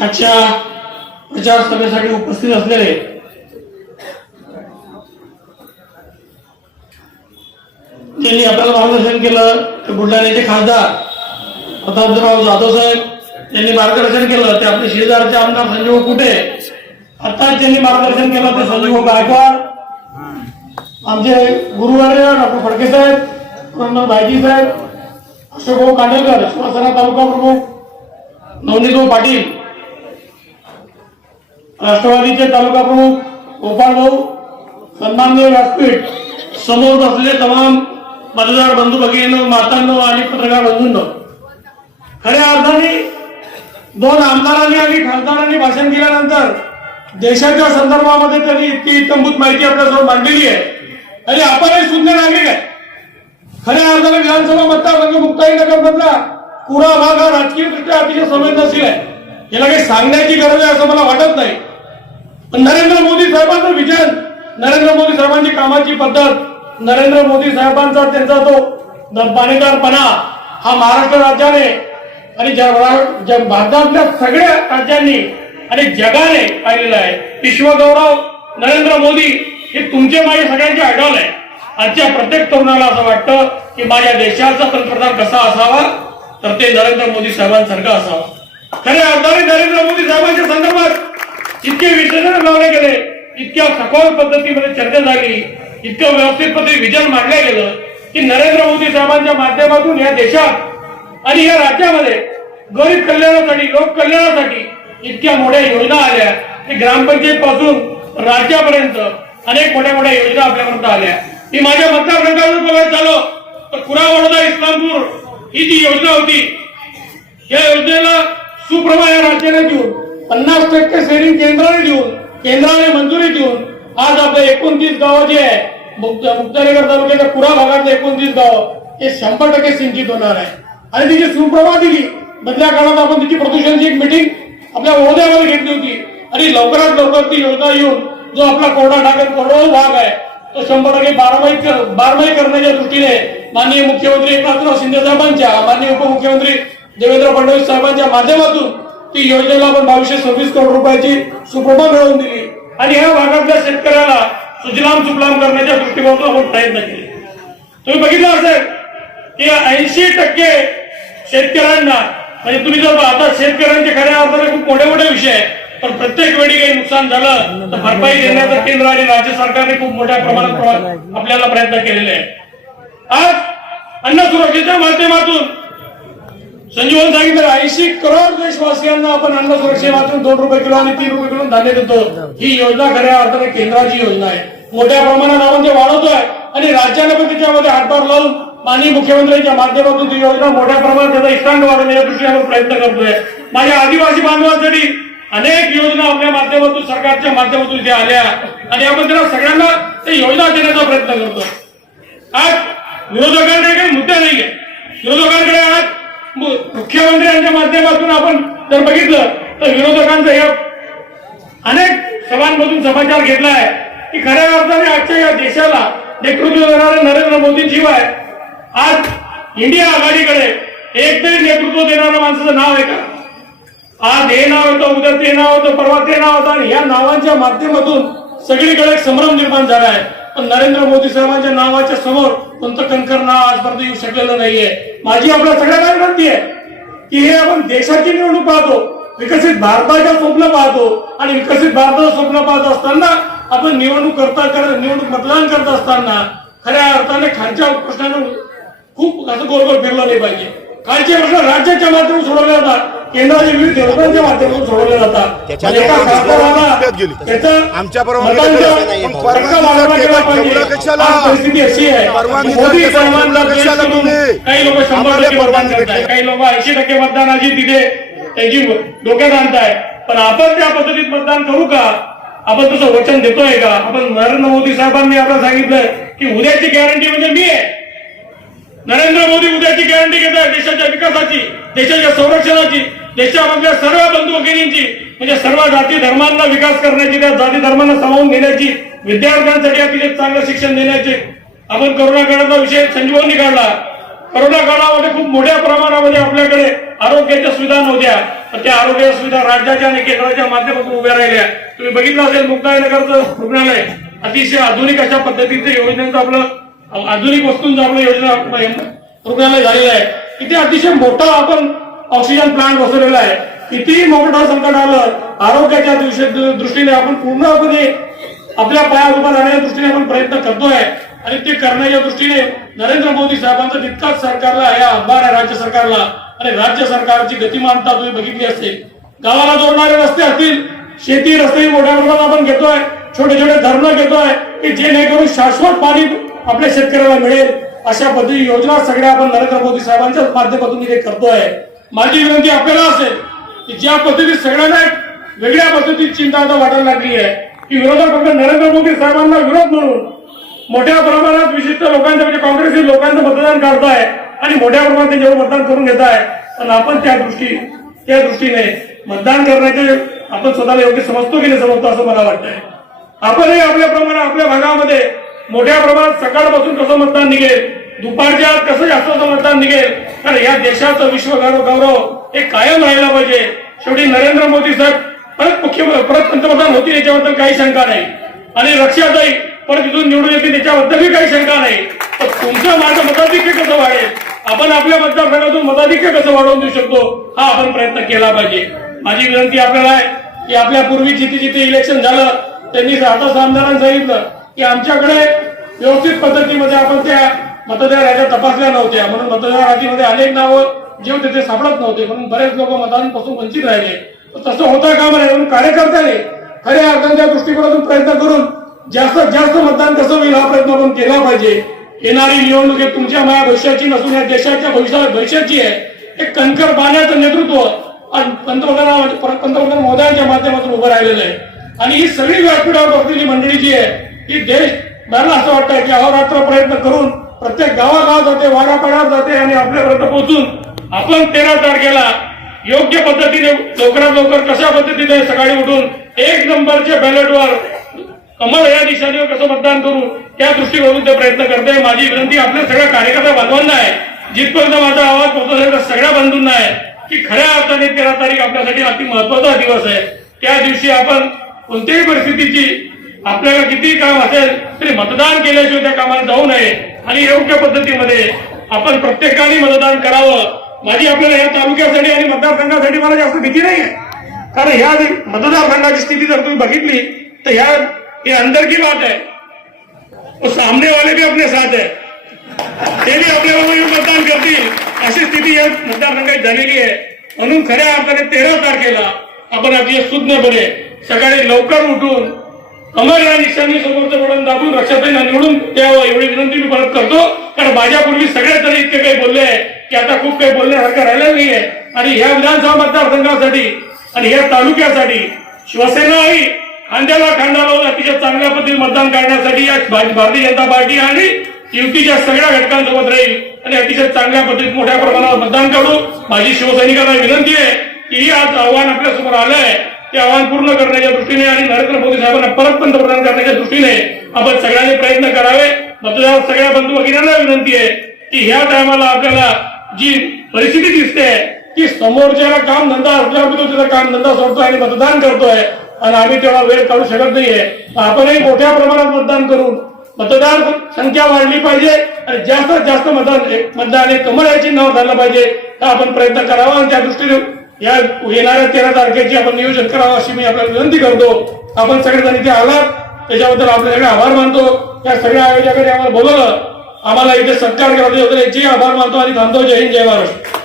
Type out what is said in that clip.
आजच्या प्रचार सभेसाठी उपस्थित असलेले त्यांनी आपल्याला मार्गदर्शन केलं. ते बुलढाण्याचे खासदार प्रतापराव जाधव साहेब त्यांनी मार्गदर्शन केलं. ते आपले शेजारचे आमदार संजीव कुठे आता त्यांनी मार्गदर्शन केलं ते संजीव गायकवाड आमचे गुरुवार्य डॉक्टर फडके साहेब पुरंदर भायजी साहेब अशोकभाऊ कांडलकर शिवसेना तालुका प्रमुख नवनीतभाऊ पाटील राष्ट्रवादीचे तालुका प्रमुख गोपाळ भाऊ सन्माननीय व्यासपीठ समोर बसले तमाम मतदार बंधू भगिनींनो मातांनो आणि पत्रकार बंधूंनो. खऱ्या अर्थाने दोन आमदारांनी आणि खासदारांनी भाषण केल्यानंतर देशाच्या संदर्भामध्ये त्यांनी इतकी इतंभूत माहिती आपल्यासमोर मांडलेली आहे. आणि आपणही शून्य नागरिक आहे. खऱ्या अर्थाने विधानसभा मतदारसंघ मुक्ताईनगर मधला पुरा भाग हा राजकीयदृष्ट्या अतिशय संवेदनशील आहे. याला काही सांगण्याची गरज आहे असं मला वाटत नाही. नरेंद्र मोदी साहेबांचं विजन नरेंद्र मोदी साहेबांची कामाची पद्धत नरेंद्र मोदी साहेबांचा त्यांचा तो पाणीदारपणा हा महाराष्ट्र राज्याने आणि जग- भारतातल्या सगळ्या राज्यांनी आणि जगाने पाहिलेला आहे. विश्वगौरव नरेंद्र मोदी हे तुमचे माझे सगळ्यांचे आयडॉल आहे. आजच्या प्रत्येक तरुणाला असं वाटतं की माझ्या देशाचा पंतप्रधान कसा असावा तर ते नरेंद्र मोदी साहेबांसारखा असावा. खऱ्या अर्थाने नरेंद्र मोदी साहेबांच्या संदर्भात इतके विश्लेषण लावले गेले इतक्या सखोल पद्धतीमध्ये चर्चा झाली इतकं व्यवस्थित पद्धती विजन मांडलं गेलं की नरेंद्र मोदी साहेबांच्या माध्यमातून या देशात आणि या राज्यामध्ये गरीब कल्याणासाठी लोक कल्याणासाठी इतक्या मोठ्या योजना आल्या की ग्रामपंचायत पासून राज्यापर्यंत अनेक मोठ्या मोठ्या योजना आपल्यापर्यंत आल्या. मी माझ्या मतदारसंघातून बघायला झालो तर कुरा वडोदा इस्लामपूर ही जी योजना होती या योजनेला सुप्रभा या राज्याने देऊन पन्नास टक्के शेअरिंग केंद्राने देऊन केंद्राने मंजुरी देऊन आज आपले एकोणतीस गावं जे आहे मुक्त मुक्तानगर तालुक्याच्या पुरा भागातले एकोणतीस गाव हे शंभर टक्के सिंचित होणार आहे. आणि तिची सुप्रभा दिली मधल्या काळात आपण तिची प्रदूषणची एक मिटिंग आपल्या ओहद्यामध्ये घेतली होती. आणि लवकरात लवकर ती योजना येऊन जो आपला कोरडा ढाकण कोरडा भाग आहे तो शंभर टक्के बारमाही कर- बारमाही करण्याच्या दृष्टीने माननीय मुख्यमंत्री एकनाथराव शिंदे साहेबांच्या माननीय उपमुख्यमंत्री देवेंद्र फडणवीस साहेबांच्या माध्यमातून ती योजनेला आपण बावीसशे सव्वीस करोड रुपयाची सुपमा मिळवून दिली. आणि या भागातल्या शेतकऱ्याला सुजलाम सुफलाम करण्याच्या दृष्टिकोनातून आपण प्रयत्न केले. तुम्ही बघितलं असेल की ऐंशी टक्के शेतकऱ्यांना म्हणजे तुम्ही जर आता शेतकऱ्यांचे खऱ्या अर्थाने खूप मोठे मोठे विषय पण प्रत्येक वेळी काही नुकसान झालं तर भरपाई देण्याचा केंद्र आणि राज्य सरकारने खूप मोठ्या प्रमाणात आपल्याला प्रयत्न केलेले आहे आज अन्न सुरक्षेच्या माध्यमातून संजीवन सांगितलं ऐंशी करोड देशवासियांना आपण अन्न सुरक्षेमातून दोन रुपये किलो आणि तीन रुपये किलो धान्य देतो. ही योजना खऱ्या अर्थाने केंद्राची योजना आहे. मोठ्या प्रमाणात आपण ते वाढवतोय आणि राज्याने पण त्याच्यामध्ये हातभार लावून माननीय मुख्यमंत्र्यांच्या माध्यमातून ती योजना मोठ्या प्रमाणात त्याचा इस्टांड वाढवण्याच्या दृष्टीने आपण प्रयत्न करतोय. माझ्या आदिवासी बांधवांसाठी अनेक योजना आपल्या माध्यमातून सरकारच्या माध्यमातून ज्या आल्या आणि आपण त्याला सगळ्यांना ते योजना देण्याचा प्रयत्न करतो आज विरोधकांकडे काही मुद्दे नाहीये. विरोधकांकडे आज मुख्यमंत्र्यांच्या माध्यमातून आपण जर बघितलं तर विरोधकांचा या अनेक सभांमधून समाचार घेतला आहे की खऱ्या अर्थाने आजच्या या देशाला नेतृत्व देणारे नरेंद्र मोदींशिवाय आज इंडिया आघाडीकडे एक तरी नेतृत्व देणाऱ्या माणसाचं नाव आहे का? आज हे नाव होतं उद्या ते नाव होतं परवा ते नाव होतं आणि या नावांच्या माध्यमातून सगळीकडे संभ्रम निर्माण झाला आहे. नरेंद्र मोदी साहेबांच्या नावाच्या समोर कोणतं कंकर नाव आजपर्यंत येऊ शकलेलं नाहीये. माझी आपल्या सगळ्यांना विनंती आहे? की हे आपण देशाची निवडणूक पाहतो विकसित भारताचं स्वप्न पाहतो आणि विकसित भारताचं स्वप्न पाहत असताना आपण निवडणूक करता करत निवडणूक मतदान करत असताना खऱ्या अर्थाने खालच्या प्रश्नानं खूप असं गोल गोल फिरलं नाही पाहिजे. खालचे प्रश्न राज्याच्या माध्यमातून सोडवले जातात. केंद्राच्या विविध योजनांच्या माध्यमातून सोडवले जातात. आमच्या? आज परिस्थिती अशी आहे. मोदी? काही लोक शंभर टक्के मतदान करताय. काही लोक ऐंशी टक्के मतदानाची तिथे त्यांची डोक्यात आणताय. पण आपण त्या पद्धतीत मतदान करू का आपण तसं वचन देतोय का? आपण नरेंद्र मोदी साहेबांनी आपल्याला सांगितलं की उद्याची गॅरंटी म्हणजे मी आहे. नरेंद्र मोदी उद्याची गॅरंटी घेत आहे देशाच्या विकासाची देशाच्या संरक्षणाची. देशामधल्या सर्व बंधू भगिनींची म्हणजे सर्व जाती धर्मांना विकास करण्याची त्या जाती धर्मांना सामावून घेण्याची विद्यार्थ्यांसाठी अतिशय चांगलं शिक्षण देण्याचे आपण करोना काळाचा विषय संजीवनी काढला. करोना काळामध्ये खूप मोठ्या प्रमाणामध्ये आपल्याकडे आरोग्याच्या सुविधा नव्हत्या. तर त्या आरोग्य सुविधा राज्याच्या आणि केंद्राच्या माध्यमातून उभ्या राहिल्या. तुम्ही बघितलं असेल मुक्ताईनगरचं रुग्णालय अतिशय आधुनिक अशा पद्धतीचं योजनेचं आपलं आधुनिक वस्तूंचं आपलं योजना रुग्णालय झालेलं आहे. इथे अतिशय मोठा आपण ऑक्सिजन प्लांट बसवलेला आहे. कितीही मोठं संकट आलं आरोग्याच्या दृष्टीने आपण पूर्णपणे आपल्या पायावर उभा राहण्याच्या दृष्टीने आपण प्रयत्न करतोय. आणि ते करण्याच्या दृष्टीने नरेंद्र मोदी साहेबांचा तितकाच सरकारला या आभार आहे राज्य सरकारला. आणि राज्य सरकारची गतिमानता तुम्ही बघितली असेल. गावाला जोडणारे रस्ते असतील शेती रस्ते मोठ्या प्रमाणात आपण घेतोय छोटे छोटे धरणं घेतोय की जेणेकरून शाश्वत पाणी आपल्या शेतकऱ्याला मिळेल. अशा पद्धती योजना सगळ्या आपण नरेंद्र मोदी साहेबांच्या माध्यमातून करतोय. माझी विनंती आपल्याला असेल की ज्या पद्धतीत सगळ्यांना एक वेगळ्या पद्धतीची चिंता आता वाटायला लागली आहे की विरोधक फक्त नरेंद्र मोदी साहेबांना विरोध म्हणून मोठ्या प्रमाणात विशिष्ट लोकांचं म्हणजे काँग्रेसी लोकांचं मतदान काढताय आणि मोठ्या प्रमाणात त्यांच्यावर मतदान करून घेत आहे पण आपण त्या दृष्टी त्या दृष्टीने मतदान करण्याचे आपण स्वतःला योग्य समजतो की नाही समजतो असं मला वाटतंय. आपणही आपल्या प्रमाणात आपल्या भागामध्ये मोठ्या प्रमाणात सकाळपासून कसं मतदान निघेल दुपारच्या कसं जास्त मतदान निघेल? कारण या देशाचं विश्व गौरव गौरव हे कायम राहिला पाहिजे. शेवटी नरेंद्र मोदी साहेब परत मुख्य परत पंतप्रधान होतील याच्याबद्दल काही शंका नाही. आणि रक्षाताई परत तिथून निवडून येतील त्याच्याबद्दलही काही शंका नाही. तर तुमचं माझं मताधिक्य कसं वाढेल? आपण आपल्या मतदारसंघातून मताधिक्य कसं वाढवून देऊ शकतो? हा आपण प्रयत्न केला पाहिजे. माझी विनंती आपल्याला आहे की आपल्या पूर्वी जिथे जिथे इलेक्शन झालं त्यांनी आता आमदारांनी सांगितलं की आमच्याकडे व्यवस्थित पद्धतीमध्ये आपण त्या मतदार याद्या तपासल्या नव्हत्या. म्हणून मतदार यादीमध्ये अनेक नावं जे तिथे ते सापडत नव्हते. म्हणून बरेच लोक मतदानापासून वंचित राहिले. तर तसं होता कामा नये म्हणून कार्यकर्त्याने खऱ्या अर्थांच्या दृष्टिकोनातून प्रयत्न करून जास्तीत जास्त मतदान कसं होईल हा प्रयत्न आपण केला पाहिजे. येणारी निवडणूक ही तुमच्या माझ्या भविष्याची नसून या देशाच्या भविष्या भविष्याची आहे. एक कणखर पाण्याचं नेतृत्व पंतप्रधान पंतप्रधान मोदयांच्या माध्यमातून उभं राहिलेलं आहे. आणि ही सगळी व्यासपीठावर बसलेली मंडळी जी आहे ही देश मला असं वाटतं की अहोरात्र प्रयत्न करून प्रत्येक गावागाव जाते वाडापाड्यावर जाते आणि आपल्यापर्यंत पोहोचून आपण तेरा तारखेला योग्य पद्धतीने लवकरात लवकर कशा पद्धतीने सकाळी उठून एक नंबरच्या बॅलेटवर कमळ या दिशाने कसं मतदान करू त्या दृष्टीकोनातून ते प्रयत्न करते माझी विनंती आपल्या सगळ्या कार्यकर्ता बांधवांना आहे. जिथपर्यंत माझा आवाज पोहोचत त्या सगळ्या बंधूंना आहे की खऱ्या अर्थाने तेरा तारीख आपल्यासाठी अति महत्त्वाचा दिवस आहे. त्या दिवशी आपण कोणत्याही परिस्थितीची आपल्याला किती काम असेल तरी मतदान केल्याशिवाय त्या कामाला जाऊ नये. आणि योग्य पद्धतीमध्ये आपण प्रत्येकाने मतदान करावं. माझी आपल्याला या तालुक्यासाठी आणि मतदारसंघासाठी मला जास्त भीती नाही आहे कारण ह्या मतदारसंघाची स्थिती जर तुम्ही बघितली तर ह्या हे अंदर की बात है और सामने वाले भी अपने साथ है ते भी आपल्याबरोबर मतदान करतील. अशी स्थिती या मतदारसंघात झालेली आहे. म्हणून खऱ्या अर्थाने तेरा तारखेला आपण अगदी सुज्ञपणे सकाळी लवकर उठून कमल या निशाणी समोरचं बटन दाबून रक्षाताईंना निवडून द्यावं एवढी विनंती मी परत करतो. कारण माझ्यापूर्वी सगळ्यात तरी इतके काही बोलले की आता खूप काही बोलण्यासारखं राहिलेलं नाहीये आणि ह्या विधानसभा मतदारसंघासाठी आणि ह्या तालुक्यासाठी शिवसेना ही खांद्याला खांदा लावून अतिशय चांगल्या पद्धतीने मतदान करण्यासाठी या भारतीय जनता पार्टी आणि युतीच्या सगळ्या घटकांसोबत राहील आणि अतिशय चांगल्या पद्धतीत मोठ्या प्रमाणावर मतदान करू. माझी शिवसैनिकांना विनंती आहे की आज आव्हान आपल्यासमोर आलंय. ते आव्हान पूर्ण करण्याच्या दृष्टीने आणि नरेंद्र मोदी साहेबांना परत पंतप्रधान करण्याच्या दृष्टीने आपण सगळ्यांनी प्रयत्न करावे. मतदार सगळ्या बंधू भगिनींना विनंती आहे की ह्या टायमाला आपल्याला जी परिस्थिती दिसते की समोरच्याला काम धंदा असल्यावर तो त्याचा काम धंदा सोडतोय आणि मतदान करतोय आणि आम्ही तेवढा वेळ काढू शकत नाहीये. आपणही मोठ्या प्रमाणात मतदान करून मतदार संख्या वाढली पाहिजे आणि जास्तीत जास्त मतदान मतदान हे कमळ नाव झालं पाहिजे. तर आपण प्रयत्न करावा आणि त्या दृष्टीने या येणाऱ्या तेरा तारखेची आपण नियोजन करावं अशी मी आपल्याला विनंती करतो. आपण सगळेजण इथे आलात. त्याच्याबद्दल आपले सगळे आभार मानतो. या सगळ्या आयोजकांनी आम्हाला बोलवलं. आम्हाला इथे सत्कार करायचे होते याचे आभार मानतो आणि थांबतो. जय हिंद जय महाराष्ट्र.